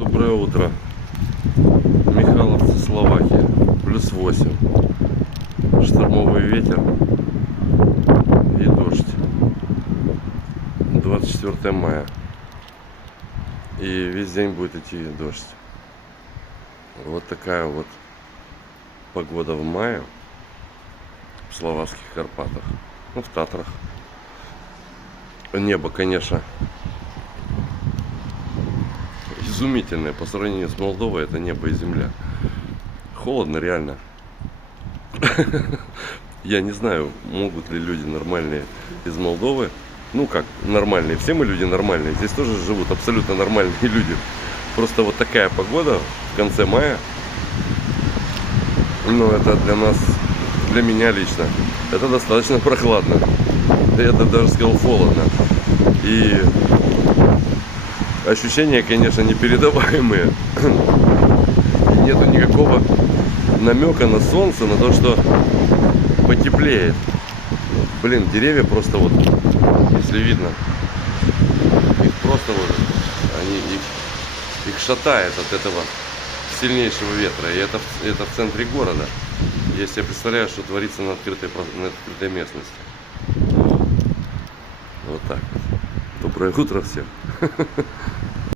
Доброе утро. Михайловцы, Словакия. Плюс 8. Штормовый ветер и дождь. 24 мая. И весь день будет идти дождь. Вот такая вот погода в мае в Словацких Карпатах. Ну, в Татрах. Небо, конечно, изумительное. По сравнению с Молдовой это небо и земля. Холодно реально. Я не знаю, могут ли люди нормальные из Молдовы. Ну как, нормальные. Все мы люди нормальные. Здесь тоже живут абсолютно нормальные люди. Просто вот такая погода в конце мая. Ну это для нас, для меня лично, это достаточно прохладно. Я бы даже сказал, холодно. И ощущения, конечно, непередаваемые. И нету никакого намека на солнце, на то, что потеплеет. Блин, деревья просто вот, если видно, их просто вот, их шатает от этого сильнейшего ветра. И это в центре города. Я себе представляю, что творится на открытой местности. Вот так вот. Доброе утро всем.